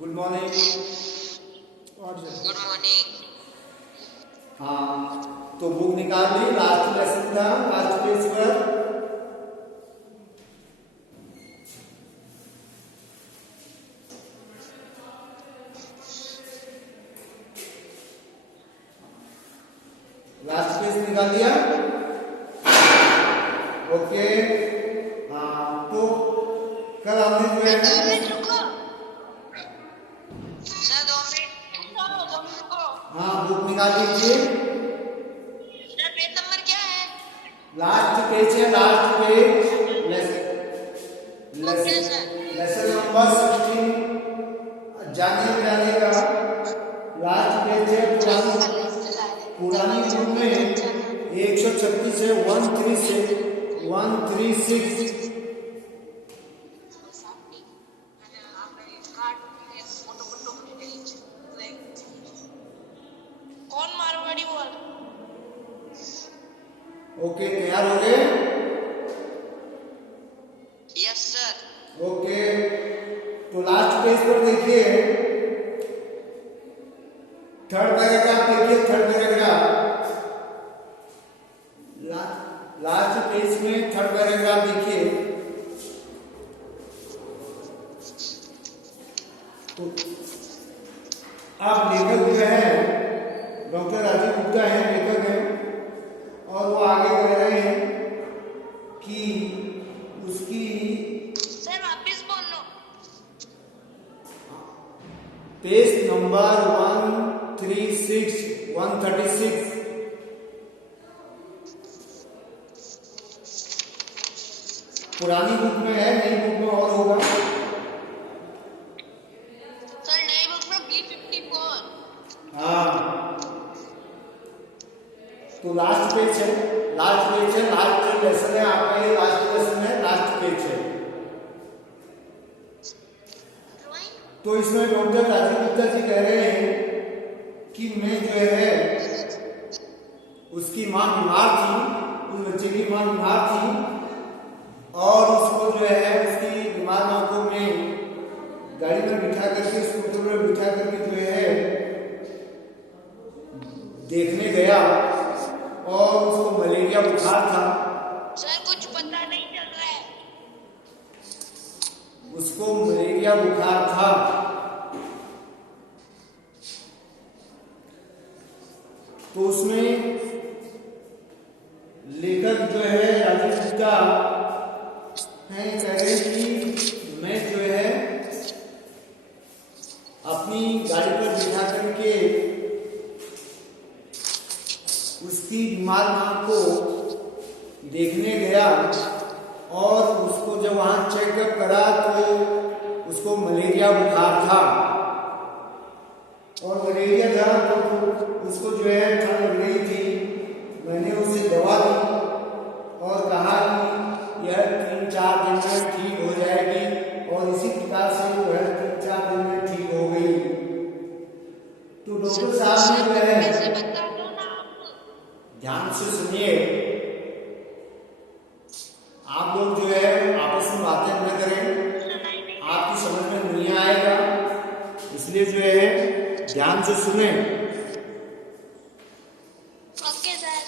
Good morning. Good morning. हाँ, तो book निकाल ली। लास्ट लेसन था, लास्ट पेज पर। लास्ट पेज निकाल दिया। ओके। हाँ, तो कल हमने जो है सर 2 मिनट रुको। हाँ, बुक निकाल लीजिए। सर पेज नंबर क्या है? लास्ट पेज है, last page. Okay sir. Lesson number 16 जाने का लास्ट पेज है। पुरानी बुक में 136 है, 136। कौन मारवाड़ी बोल? ओके, तैयार हो गए? Yes sir. ओके, तो लास्ट पेज पर देखिए, थर्ड पैराग्राफ देखिए। थर्ड पैराग्राफ लास्ट पेज में थर्ड पैराग्राफ देखिए। तो अब लेखक जो है डॉक्टर राजीव गुप्ता है, लेखक है, और वो आगे कह रहे हैं कि उसकी सर वापस बोलो। पेज नंबर 136 पुरानी बुक में है, नई बुक में और होगा। सर नई बुक में B54। हाँ, तो लास्ट पेज है, लास्ट लेसन है आपका। ये लास्ट लेसन है, लास्ट पेज है। तो इसमें डॉक्टर राजीव गुप्ता जी कह रहे हैं कि मैं जो है, उसकी माँ बीमार थी, उस बच्चे की माँ बीमार थी, और उसको जो है उसकी बीमार माँ को मैं गाड़ी में बिठा करके, स्कूटर में बिठा करके जो है देखने गया, और उसको मलेरिया बुखार था। सर कुछ पता नहीं चल रहा है। उसको मलेरिया बुखार था। तो उसमें लेखक जो है राजीव गुप्ता है, कह रहे कि मैं जो है अपनी गाड़ी पर बिठा करके उसकी बीमार मां को देखने गया, और उसको जब वहां चेकअप करा तो उसको मलेरिया बुखार था। और मलेरिया था तो उसको जो है ठंड लग रही थी। मैंने उसे दवा दी और कहा कि यह 3-4 दिन में ठीक हो जाएगी, और इसी प्रकार से जो है 3-4 दिन में ठीक हो गई। तो डॉक्टर साहब ने जो है, कैसे बता दो ना आप। ध्यान से सुनिए, आप लोग जो है आपस में बातें न करें, आपकी समझ में नहीं आएगा, इसलिए जो है ध्यान से सुने। Okay sir.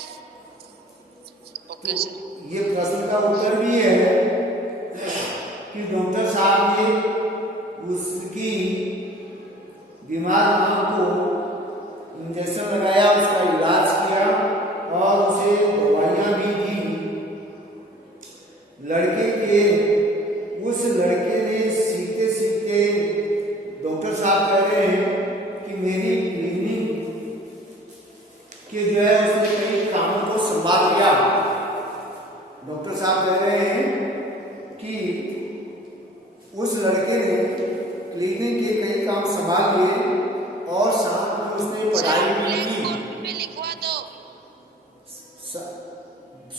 Okay sir. ये प्रश्न का उत्तर भी है कि डॉक्टर साहब ने उसकी बीमार मां को इंजेक्शन लगाया, उसका इलाज किया, और उसे दवाइयां भी दी। उस लड़के ने सीखते सीखते, डॉक्टर साहब कह रहे हैं कि मेरी क्लिनिक के जो है उसने कई कामों को संभाल लिया। डॉक्टर साहब कह रहे हैं कि उस लड़के ने क्लिनिक के कई काम संभाल लिए, और साथ में उसने पढ़ाई भी की। लिखवा दो।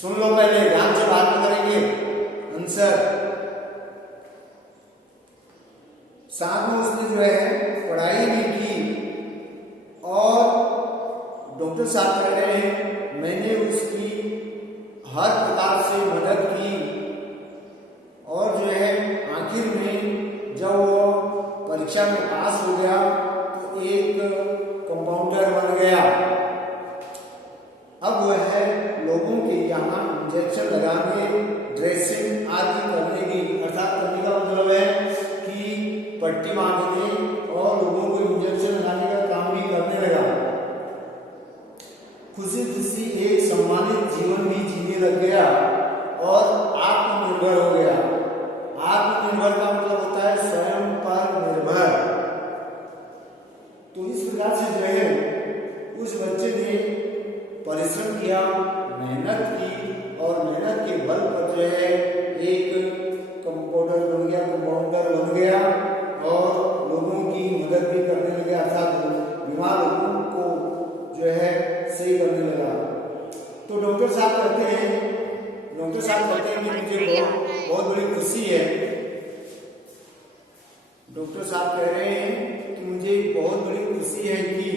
सुन लो, पहले ध्यान से बात करेंगे आंसर। साथ में उसने जो है पढ़ाई भी की, और डॉक्टर साहब कह रहे हैं मैंने उसकी हर प्रकार से मदद की, और जो है आखिर में जब वो परीक्षा में पास हो गया तो एक कंपाउंडर बन गया। अब वह लोगों के यहाँ इंजेक्शन लगाने, ड्रेसिंग आदि करने की, अर्थात करने का मतलब है कि पट्टी बांधने और लोगों को इंजेक्शन लगाने का काम भी करने लगा। खुशी खुशी एक सम्मानित जीवन भी जीने लग गया और आत्मनिर्भर हो गया। आत्मनिर्भर का मतलब होता है स्वयं पर निर्भर। तो इस प्रकार से जो है उस बच्चे ने परिश्रम किया, मेहनत की और मेहनत के बल पर जो है एक कंपाउंडर बन गया और लोगों की मदद भी करने लगा, अर्थात बीमार लोगों को जो है सही करने लगा। तो डॉक्टर साहब कहते हैं कि मुझे बहुत बड़ी खुशी है। डॉक्टर साहब कह रहे हैं कि मुझे बहुत बड़ी खुशी है कि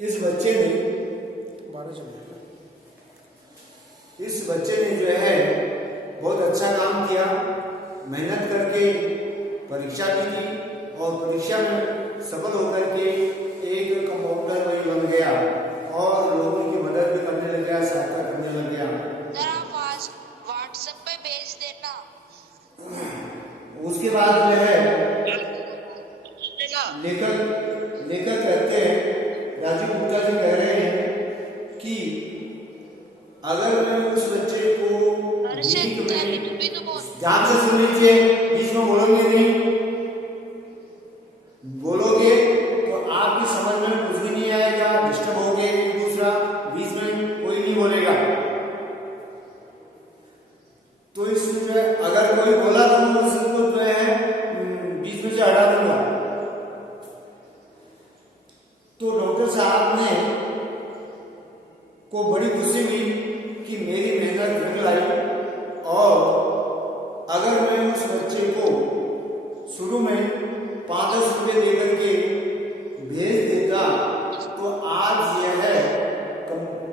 इस बच्चे ने जो है बहुत अच्छा काम किया, मेहनत करके परीक्षा भी दी और परीक्षा में सफल होकर के एक कंपाउंडर वही बन गया और लोगों की मदद भी करने लग गया, सहायता करने लग गया। जरा व्हाट्सएप पे भेज देना। उसके बाद जो है लेखक कहते हैं, राजीव गुप्ता जी कह रहे हैं कि अगर मैं उस बच्चे को ध्यान से सुन लीजिए, बीच में बोलोगे नहीं, बोलोगे तो आपकी समझ में कुछ भी नहीं आएगा, डिस्टर्ब हो गए। दूसरा, बीच में कोई नहीं बोलेगा। तो इसमें जो है अगर कोई बोला तो मैं उसको जो है बीच में से हटा दूंगा। तो डॉक्टर साहब ने को बड़ी खुशी हुई कि मेरी मेहनत रंग लाई और अगर मैं उस बच्चे को शुरू में 5-10 रुपये देकर के भेज देता तो आज यह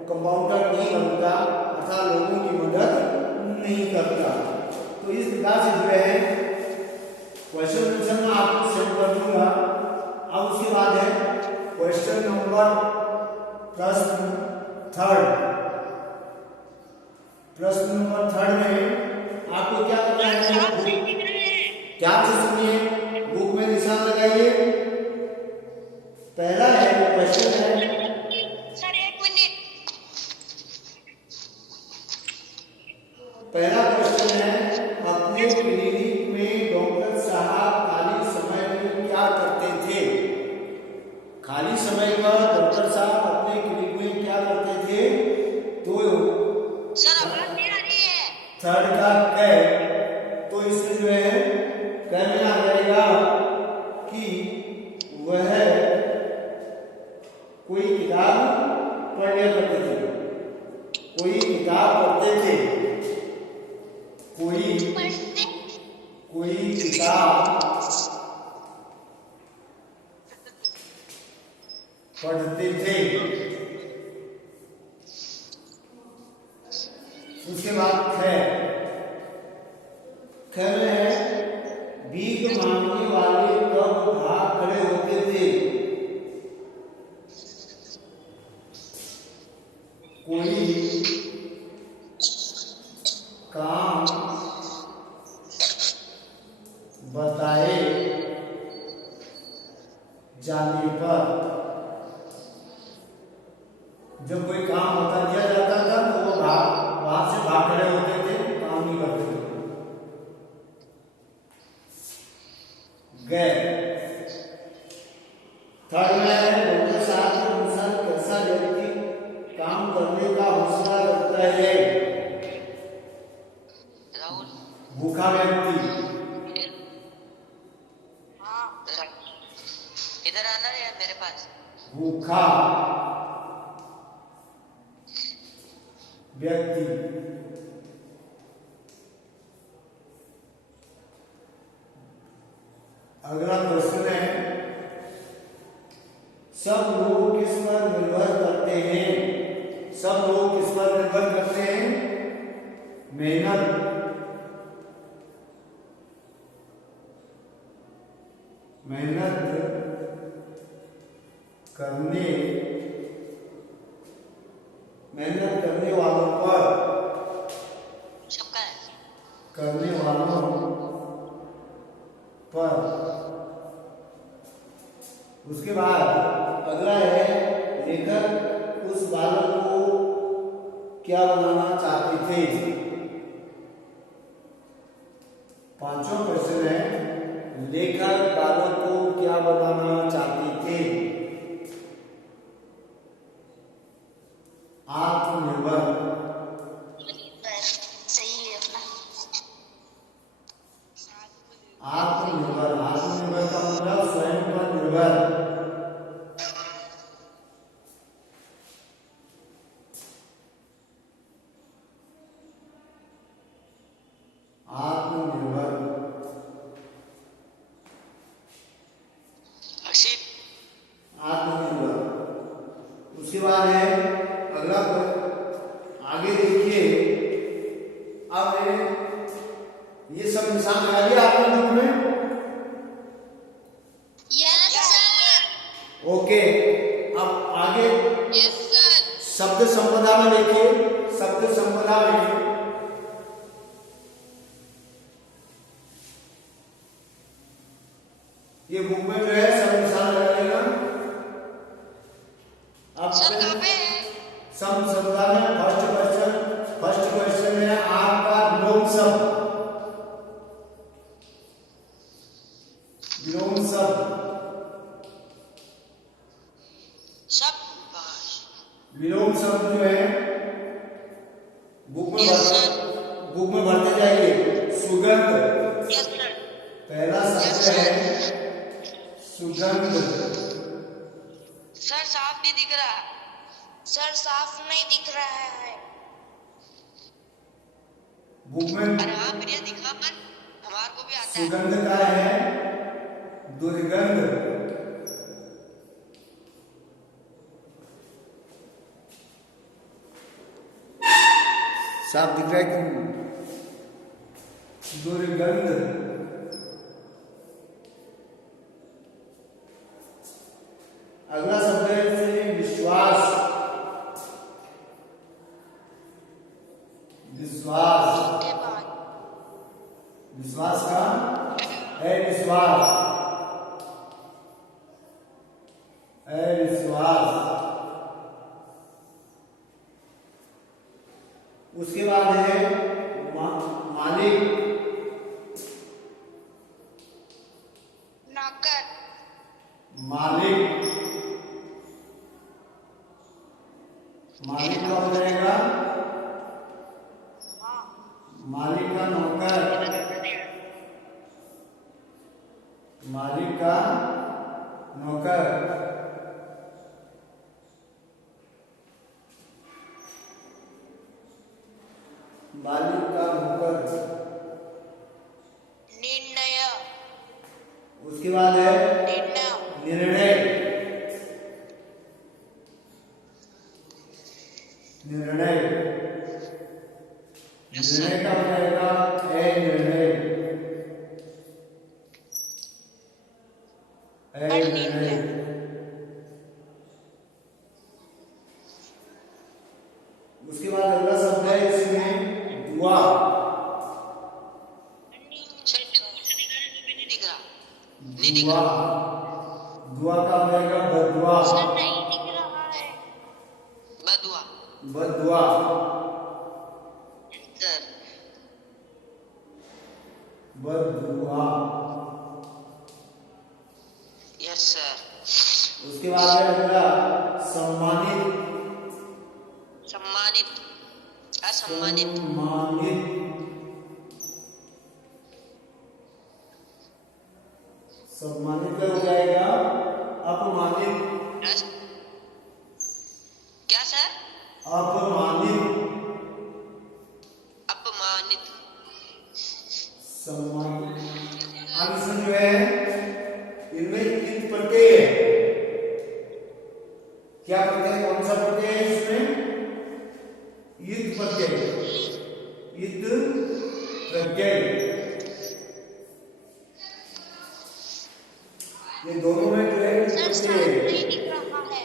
कंपाउंडर नहीं बनता, अर्थात लोगों की मदद नहीं करता। तो इस प्रकार से जो है क्वेश्चन आंसर में आपको सेंड कर दूंगा। अब उसके बाद है क्वेश्चन नंबर प्रश्न नंबर 3 में आपको क्या करना है, ध्यान से सुनिए, बुक में निशान लगाइए। पहला है क्वेश्चन है, सर 1 मिनट। पहला क्वेश्चन है, अपने क्लिनिक में डॉक्टर साहब खाली समय में क्या करते थे? खाली समय पर डॉक्टर साहब अपने क्लिनिक में क्या करते थे? तो सर आवाज नहीं आ रही है। थर्ड का है, तो इसमें जो है कहने आ जाएगा कि वह कोई किताब पढ़ने करते थे, कोई किताब पढ़ते थे, कोई किताब पढ़ते थे। उसके बाद ख में है, भीख मांगने वाले कब भाग खड़े होते थे? कोई काम बताए जाने पर, जब कोई काम बता दिया जाता था तो वो वहां से भाग खड़े होते थे, काम नहीं करते थे। गए। थर्ड में है, डॉक्टर साहब के अनुसार कैसा व्यक्ति काम करने का हौसला रखता है? भूखा व्यक्ति। इधर आना है मेरे पास। भूखा व्यक्ति। अगला क्वेश्चन है, सब लोग किस पर निर्भर करते हैं? सब लोग किस पर निर्भर करते हैं? मेहनत। मेहनत करने वालों पर सबका है। करने वालों पर। उसके बाद अगला है लेखक उस बालक को क्या बनाना चाहते थे। पांचवा क्वेश्चन है लेखक बालक को क्या बनाना चाहते थे। आत्मनिर्भर। सही है अपना। आत्मनिर्भर का मतलब स्वयं पर निर्भर। आत्मनिर्भर। आत्मनिर्भर। उसके बाद है अगला आगे देखिए। अब ये सब निशान लगा दिया आपने बुक में। Yes sir. ओके, अब आगे यस सर। शब्द संपदा में देखिए। शब्द संपदा में ये बुक में जो है सब निशान लगा लेना। अब सर कहाँ पे है? शब्द संपदा में फर्स्ट क्वेश्चन है आपका विलोम शब्द। विलोम शब्द। विलोम शब्द जो है बुक में भरते जाइए। सुगंध। Yes sir. पहला शब्द है सुगंध। सर साफ नहीं दिख रहा। सर साफ नहीं दिख रहा है। बुक में अरे हाँ प्रिया दिखा पर हमारे को भी आता है। सुगंध का है दुर्गंध। साफ दिख रहा है कि दुर्गंध। अगला शब्द है विश्वास। विश्वास। के बाद विश्वास का है विश्वास। उसके बाद है मालिक। नौकर। मालिक का हो जाएगा मालिक का नौकर। मालिक का नौकर। मालिक का नौकर। निर्णय। उसके बाद है निर्णय। निर्णय का हो जाएगा निर्णय। निर्णय। उसके बाद अगला शब्द है इसमें दुआ। दुआ। दुआ का हो जाएगा बदुआ। सर नहीं दिख रहा है। बदुआ। बदुआ। सर बदुआ। Yes sir. उसके बाद है अगला सम्मानित। सम्मानित। असम्मानित। सम्मानित का हो जाएगा अपमानित। क्या सर? अपमानित। अपमानित। सम्मानित। अब इसमें जो है इनमें ईद प्रत्यय है। क्या प्रत्यय, कौन सा प्रत्यय है इसमें? ईद प्रत्यय। ईद प्रत्यय। ये दोनों में जो है सर पत्ते साफ हैं। नहीं दिख रहा है।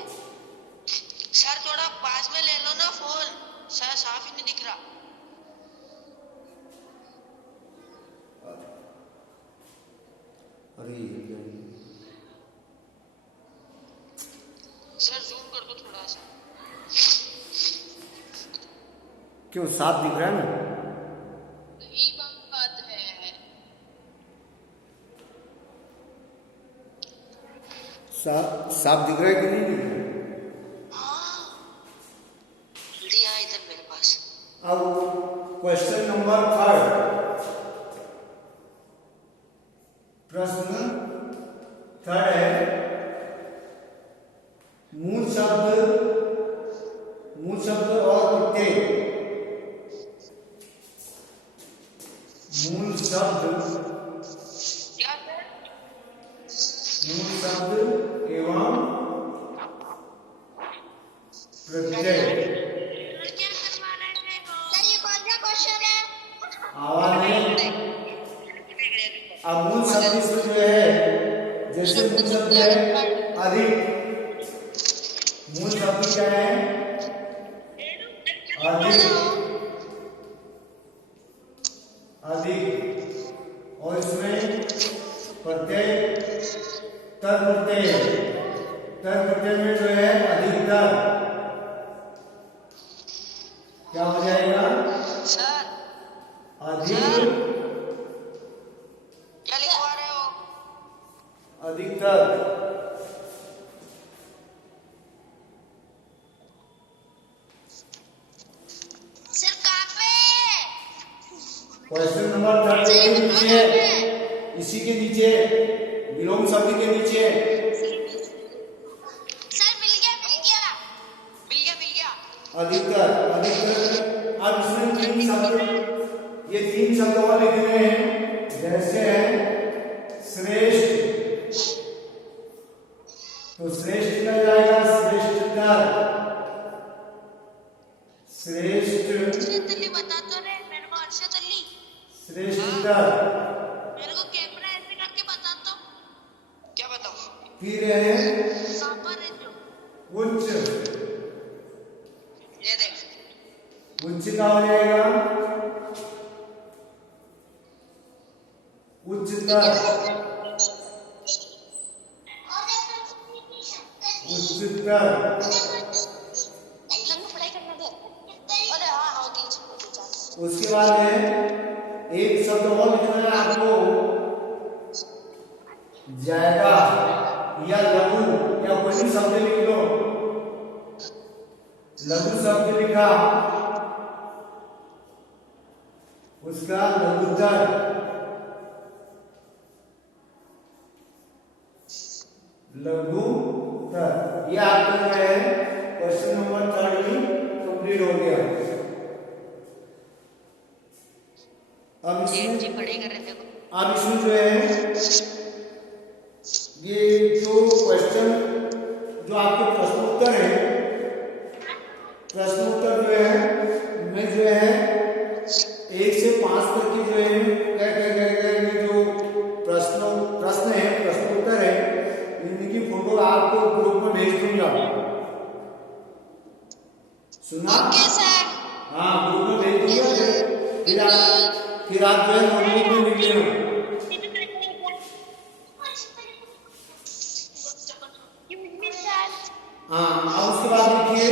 सर थोड़ा पास में ले लो ना फोन। सर साफ ही नहीं दिख रहा। अरे ये क्या है? सर जूम कर दो थोड़ा सा। क्यों साफ दिख रहा है ना? यही बात है। साफ दिख रहा है कि नहीं दिख रहा है? दिया इधर मेरे पास। अब क्वेश्चन नंबर 3, प्रश्न 3 है, मूल शब्द और प्रत्यय। मूल शब्द क्या सर? मूल शब्द एवं प्रत्यय। क्या करवा रहे हैं? सर ये कौन सा क्वेश्चन है? आवाज नहीं। अब मूल शब्द इसमें जो है, जैसे मूल शब्द है अधिक। मूल शब्द क्या है? अधिक। और इसमें प्रत्यय तर प्रत्यय। तर प्रत्यय में जो है अधिकतर क्या हो जाएगा? सर अधिक क्या लिखवा रहे हो? अधिकतर। सर कहाँ पे? क्वेश्चन नंबर 3 के नीचे, इसी के नीचे, विलोम शब्द के नीचे। सर मिल गया। अधिकतर। अब इसमें 3 शब्द, ये 3 शब्द और लिखने हैं, जैसे है श्रेष्ठ। तो श्रेष्ठ का जाएगा श्रेष्ठतर। अर्षदल्ली बता तो रहे मेरे को। अर्षदल्ली श्रेष्ठतर। मेरे को कैमरा ऐसे करके बता तो। क्या बताऊं? फिर है कहाँ पर है जो? उच्च। ये देख। उच्च का हो जाएगा उच्चतर। उच्चतर। उसके बाद है एक शब्द और लिखना है आपको, जायगा या लघु, या कोई भी शब्द लिख लो। लघु शब्द लिखा, उसका लघुतर। लघुतर। ये आपका जो है क्वेश्चन नंबर 3 कंप्लीट हो गया। अब इसमें जो है ये जो क्वेश्चन, जो आपके प्रश्नोत्तर है, प्रश्नोत्तर जो है मैं जो है 1 से 5 तक की जो है जो प्रश्न है, प्रश्नोत्तर है, इनकी फोटो आपको ग्रुप में भेज दूंगा। सुना? Okay sir. हाँ, ग्रुप में भेज दूंगा। फिर आप जो है नोटबुक में लिख लेना। हाँ, अब उसके बाद लिखिए,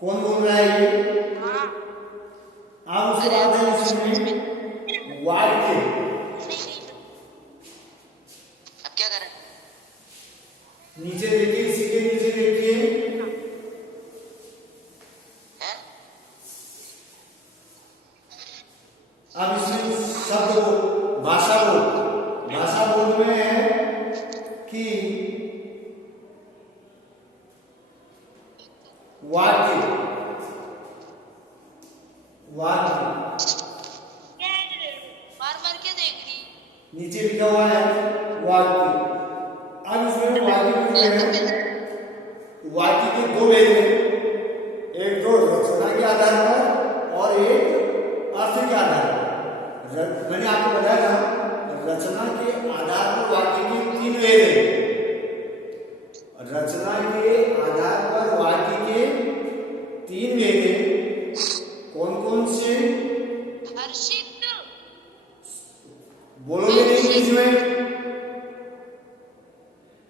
कौन बोल रहा है ये? अब उसके बाद है इसमें वाक्य। अब क्या करें? नीचे देखिए, इसी के नीचे देखिए, अब इसमें शब्द बोल, भाषा बोल में है कि वाक्य। मार के देख रही। नीचे लिखा हुआ है वाक्य। अब इसमें वाक्य जो है, वाक्य के 2 भेद हैं, एक तो रचना के आधार पर और एक अर्थ के आधार पर। मैंने आपको बताया था रचना के आधार पर वाक्य के 3 भेद हैं। रचना के आधार पर वाक्य के 3 भेद हैं। कौन कौन से? हर्षित, बोलोगे नहीं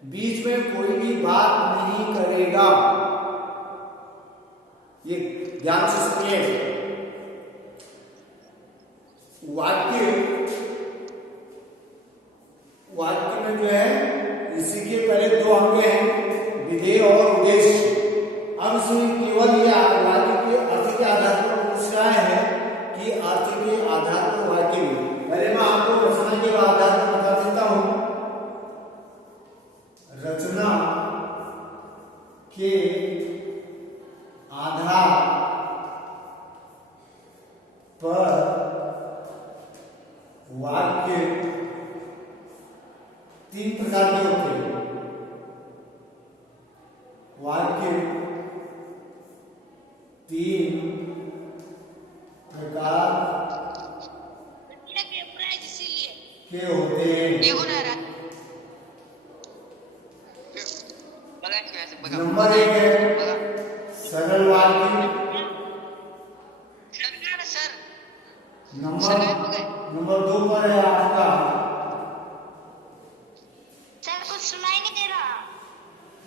बीच में कोई भी बात नहीं करेगा। ये ध्यान से सुनिए। वाक्य में जो है इसी के पहले 2 अंग हैं, विधेय और उद्देश्य। अब इसमें केवल ये वाक्य के अर्थ के आधार पर पूछ रहा है कि अर्थ के आधार पर वाक्य में। पहले मैं आपको रचना के आधार पर बता देता हूं। रचना के आधार पर वाक्य 3 प्रकार के होते हैं। वाक्य 3 प्रकार के होते हैं। नंबर 1 है सरल वाक्य। नंबर 2 पर है आपका सर कुछ सुनाई नहीं दे रहा।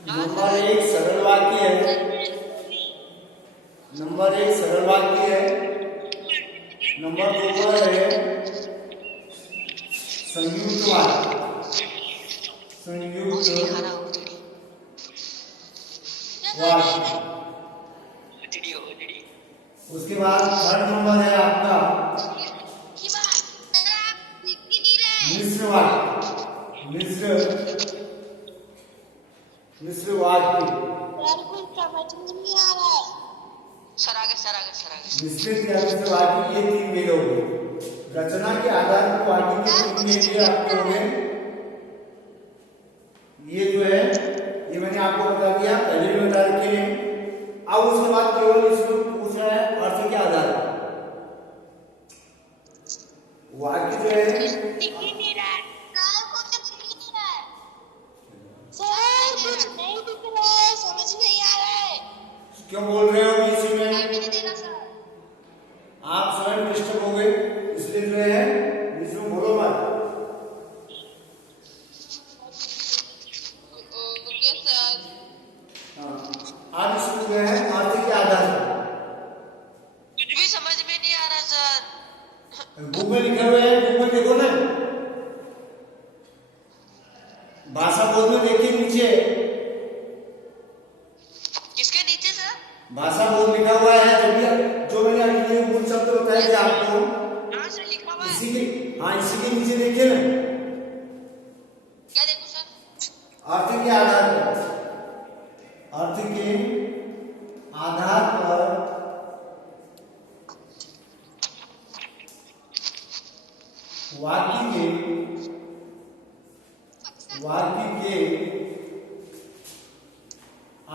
नंबर 1 सरल वाक्य है। नंबर 1 सरल वाक्य है। नंबर 2 पर है संयुक्त वाक्य। संयुक्त वाक्य। उसके बाद 3rd नंबर है आपका मिश्र वाक्य। मिश्र वाक्य। मिश्रित या मिश्र वाक्य, ये 3 भेद हो गए। रचना के आधार पर वाक्य के 3 भेद आपको हो गए। ये जो है ये मैंने आपको बता दिया, पहले भी बता रखे हैं। अब उसके बाद केवल इसमें पूछ रहा है अर्थ के आधार पर। वाक्य जो है समझ नहीं आ रहा है। क्यों बोल रहे हो बीच में? आप स्वयं डिस्टर्ब हो गए, इसलिए जो है बीच में बोलो मत। आज इसमें जो है अर्थ के आधार पर कुछ भी समझ में नहीं आ रहा सर। बुक में लिखे हुए हैं, बुक में देखो ना, भाषा बोध में देखिए नीचे। किसके नीचे सर? भाषा बोध लिखा हुआ है। जो मैंने अभी ये मूल शब्द बताए थे आपको, कहाँ से लिखा हुआ है? इसी के नीचे देखिए ना। क्या देखूं सर? अर्थ के आधार पर, अर्थ के आधार पर वाक्य के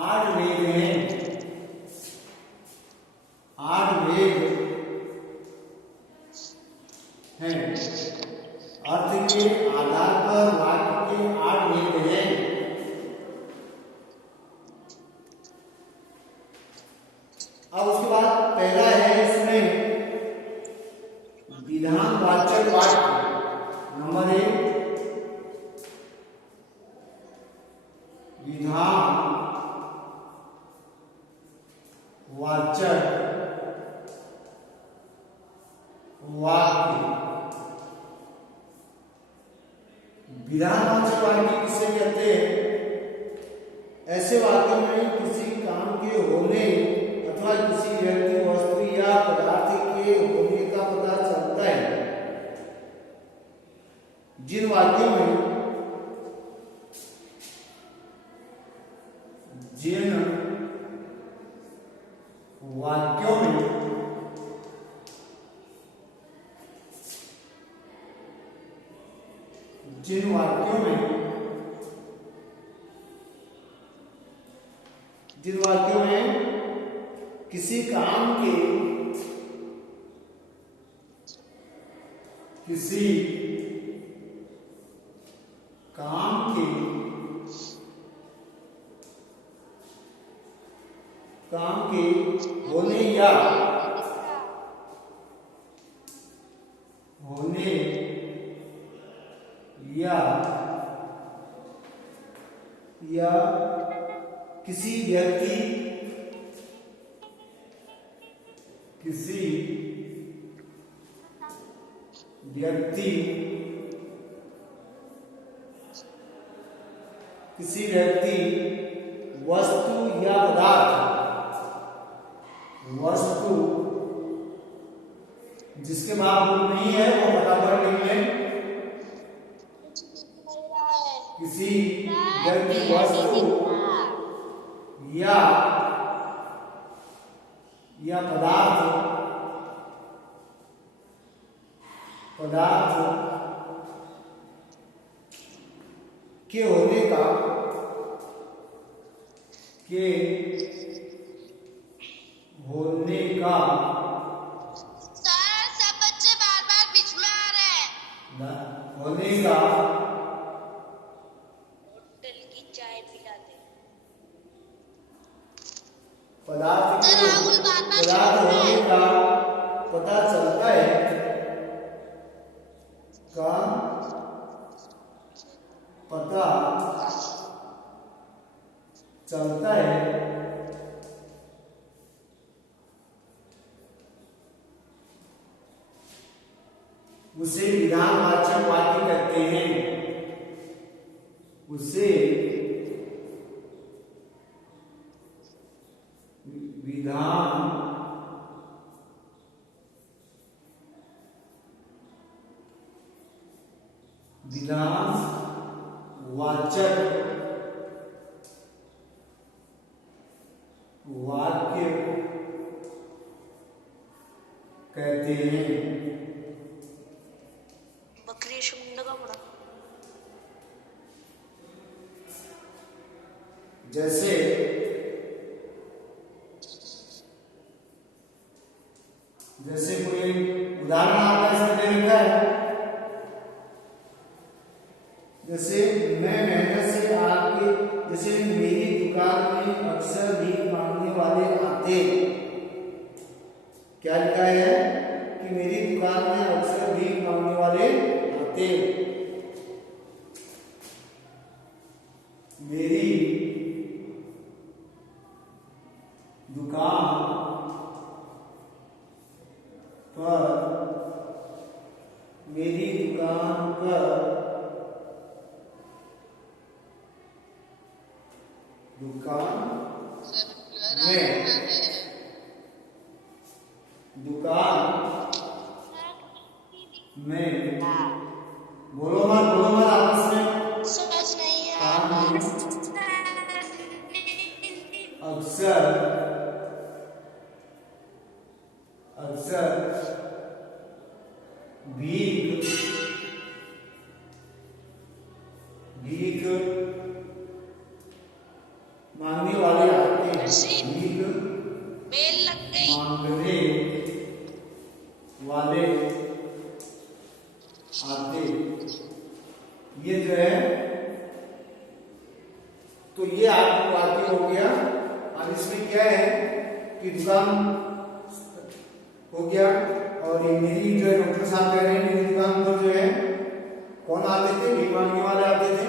8 भेद हैं। 8 भेद हैं। अर्थ के आधार पर वाक्य के 8 भेद हैं। अब उसके बाद पहला है इसमें विधानवाचक वाक्य। नंबर 1 विधानवाचक वाक्य। विधानवाचक वाक्य किसे कहते हैं? ऐसे वाक्यों में किसी काम के होने अथवा किसी व्यक्ति, वस्तु या पदार्थ के होने का पता चलता है। जिन वाक्यों में जिन वाक्यों में किसी काम के किसी या किसी व्यक्ति वस्तु या वस्तु जिसके बाद नहीं है वो फटाफट लिख लें। किसी व्यक्ति वस्तु या पदार्थ के होने का सर सब बच्चे बार बीच में आ रहे हैं। होने का होटल की चाय पिलाते पदार्थ राहुल बार होने का पता चलता है उसे विधानवाचक वाक्य कहते हैं। उसे विधानवाचक वाक्य कहते हैं। बकरी शुंड का बड़ा जैसे कोई उदाहरण आपका इसमें दे रखा है। जैसे मैं मेहनत से आपके जैसे मेरी दुकान में अक्सर भीख मांगने वाले आते। क्या लिखा है कि मेरी दुकान में अक्सर भीख मांगने वाले आते। मेरी दुकान पर दुकान में बोलो मत आपस में। समझ नहीं है अक्सर भीख मांगने वाले आते हैं। भीख बेल लग गई। मांगने वाले आते। ये जो है तो ये आपको वाक्य हो गया। अब इसमें क्या है कि दुकान हो गया और ये मेरी जो है डॉक्टर साहब कह रहे हैं मेरी दुकान पर जो है कौन आते थे? भीख मांगने वाले आते थे।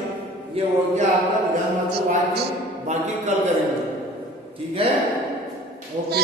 ये हो गया आपका विधानवाचक वाक्य। बाकी कल करेंगे। ठीक है, ओके।